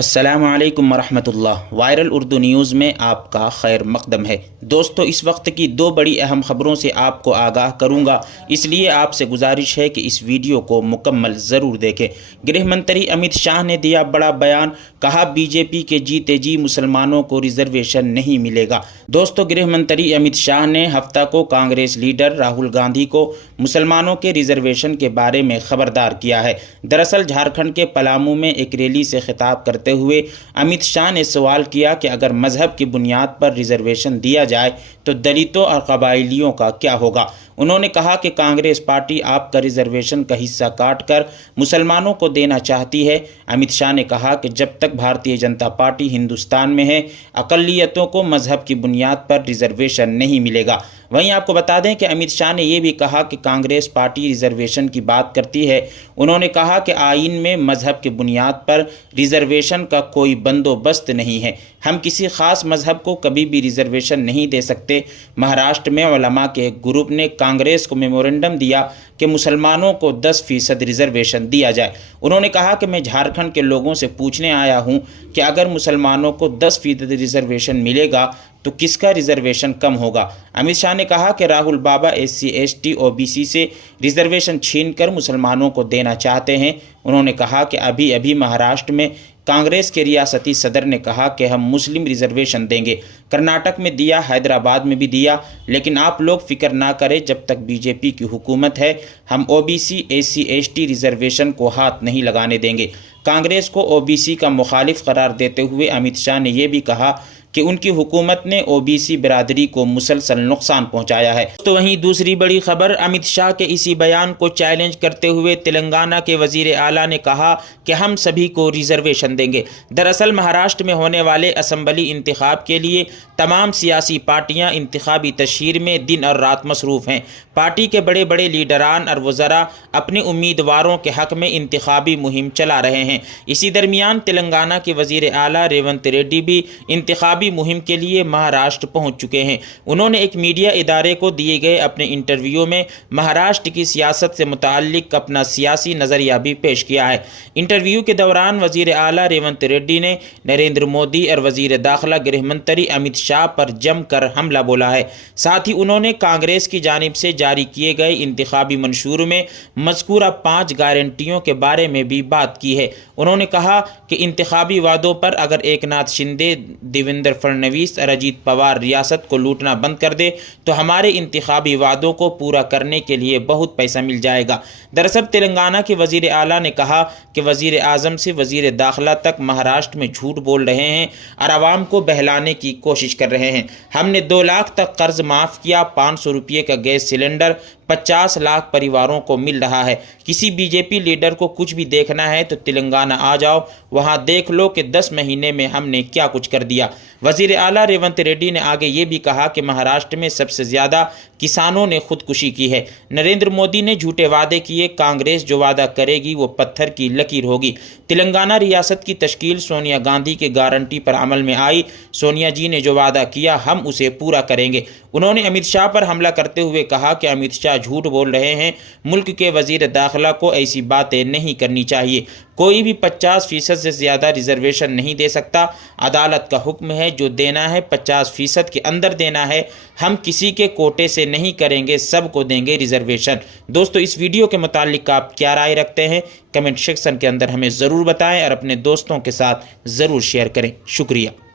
السلام علیکم ورحمۃ اللہ۔ وائرل اردو نیوز میں آپ کا خیر مقدم ہے۔ دوستو، اس وقت کی دو بڑی اہم خبروں سے آپ کو آگاہ کروں گا، اس لیے آپ سے گزارش ہے کہ اس ویڈیو کو مکمل ضرور دیکھیں۔ گرہ منتری امت شاہ نے دیا بڑا بیان، کہا بی جے پی کے جیتے جی مسلمانوں کو ریزرویشن نہیں ملے گا۔ دوستو، گرہ منتری امت شاہ نے ہفتہ کو کانگریس لیڈر راہل گاندھی کو مسلمانوں کے ریزرویشن کے بارے میں خبردار کیا ہے۔ دراصل جھارکھنڈ کے پلامو میں ایک ریلی سے خطاب کرتے ہوئے امت شاہ نے سوال کیا کہ اگر مذہب کی بنیاد پر ریزرویشن دیا جائے تو دلتوں اور قبائلیوں کا کیا ہوگا۔ انہوں نے کہا کہ کانگریس پارٹی آپ کا ریزرویشن کا حصہ کاٹ کر مسلمانوں کو دینا چاہتی ہے۔ امت شاہ نے کہا کہ جب تک بھارتیہ جنتا پارٹی ہندوستان میں ہے، اقلیتوں کو مذہب کی بنیاد پر ریزرویشن نہیں ملے گا۔ وہیں آپ کو بتا دیں کہ امت شاہ نے یہ بھی کہا کہ کانگریس پارٹی ریزرویشن کی بات کرتی ہے۔ انہوں نے کہا کہ آئین میں مذہب کی بنیاد پر ریزرویشن کا کوئی بندوبست نہیں ہے۔ ہم کسی خاص مذہب کو کبھی بھی ریزرویشن نہیں دے سکتے۔ مہاراشٹر میں علماء کے ایک گروپ نے کانگریس کو میمورنڈم دیا کہ مسلمانوں کو 10% ریزرویشن دیا جائے۔ انہوں نے کہا کہ میں جھارکھنڈ کے لوگوں سے پوچھنے آیا ہوں کہ اگر مسلمانوں کو 10% ریزرویشن ملے گا تو کس کا ریزرویشن کم ہوگا۔ امت شاہ نے کہا کہ راہل بابا SC ST OBC سے ریزرویشن چھین کر مسلمانوں کو دینا چاہتے ہیں۔ انہوں نے کہا کہ ابھی مہاراشٹر میں کانگریس کے ریاستی صدر نے کہا کہ ہم مسلم ریزرویشن دیں گے۔ کرناٹک میں دیا، حیدرآباد میں بھی دیا، لیکن آپ لوگ فکر نہ کریں، جب تک بی جے پی کی حکومت ہے ہم OBC SC ST ریزرویشن کو ہاتھ نہیں لگانے دیں گے۔ کانگریس کو OBC کا مخالف قرار دیتے ہوئے امت شاہ نے یہ بھی کہا کہ ان کی حکومت نے OBC برادری کو مسلسل نقصان پہنچایا ہے۔ تو وہیں دوسری بڑی خبر، امت شاہ کے اسی بیان کو چیلنج کرتے ہوئے تلنگانہ کے وزیر اعلیٰ نے کہا کہ ہم سبھی کو ریزرویشن دیں گے۔ دراصل مہاراشٹر میں ہونے والے اسمبلی انتخاب کے لیے تمام سیاسی پارٹیاں انتخابی تشہیر میں دن اور رات مصروف ہیں۔ پارٹی کے بڑے بڑے لیڈران اور وزراء اپنے امیدواروں کے حق میں انتخابی مہم چلا رہے ہیں۔ اسی درمیان تلنگانہ کے وزیر اعلیٰ ریونت ریڈی بھی انتخابی مہم کے لیے مہاراشٹر پہنچ چکے ہیں۔ انہوں نے ایک میڈیا ادارے کو دیے گئے اپنے انٹرویو میں مہاراشٹر کی سیاست سے متعلق اپنا سیاسی نظریہ بھی پیش کیا ہے۔ انٹرویو کے دوران وزیر اعلیٰ ریونت ریڈی نے نریندر مودی اور وزیر داخلہ گرہ منتری امت شاہ پر جم کر حملہ بولا ہے۔ ساتھ ہی انہوں نے کانگریس کی جانب سے جاری کیے گئے انتخابی منشور میں مذکورہ 5 گارنٹیوں کے بارے میں بھی بات کی ہے۔ انہوں نے کہا کہ انتخابی وعدوں پر اگر ایک ناتھ شندے، دیویندر فڑنویس اور اجیت پوار ریاست کو لوٹنا بند کر دے تو ہمارے انتخابی وعدوں کو پورا کرنے کے لیے بہت پیسہ مل جائے گا۔ دراصل تلنگانہ کے وزیر اعلیٰ نے کہا کہ وزیر اعظم سے وزیر داخلہ تک مہاراشٹر میں جھوٹ بول رہے ہیں اور عوام کو بہلانے کی کوشش کر رہے ہیں۔ ہم نے 2 لاکھ تک قرض معاف کیا، 500 روپے کا گیس سلنڈر 50 لاکھ پریواروں کو مل رہا ہے۔ کسی بی جے پی لیڈر کو کچھ بھی دیکھنا ہے تو تلنگانہ آ جاؤ، وہاں دیکھ لو کہ 10 مہینے میں ہم نے کیا کچھ کر دیا۔ وزیر اعلیٰ ریونت ریڈی نے آگے یہ بھی کہا کہ مہاراشٹر میں سب سے زیادہ کسانوں نے خودکشی کی ہے۔ نریندر مودی نے جھوٹے وعدے کیے، کانگریس جو وعدہ کرے گی وہ پتھر کی لکیر ہوگی۔ تلنگانہ ریاست کی تشکیل سونیا گاندھی کے گارنٹی پر عمل میں آئی۔ سونیا جی نے جو وعدہ کیا ہم اسے پورا کریں گے۔ انہوں نے امت شاہ پر حملہ کرتے ہوئے کہا کہ امت شاہ جھوٹ بول رہے ہیں، ملک کے وزیر داخلہ کو ایسی باتیں نہیں کرنی چاہیے۔ کوئی بھی 50% سے زیادہ ریزرویشن نہیں دے سکتا۔ عدالت کا حکم ہے، جو دینا ہے 50% کے اندر دینا ہے۔ ہم کسی کے کوٹے سے نہیں کریں گے، سب کو دیں گے ریزرویشن۔ دوستو، اس ویڈیو کے متعلق آپ کیا رائے رکھتے ہیں؟ کمنٹ سیکشن کے اندر ہمیں ضرور بتائیں اور اپنے دوستوں کے ساتھ ضرور شیئر کریں۔ شکریہ۔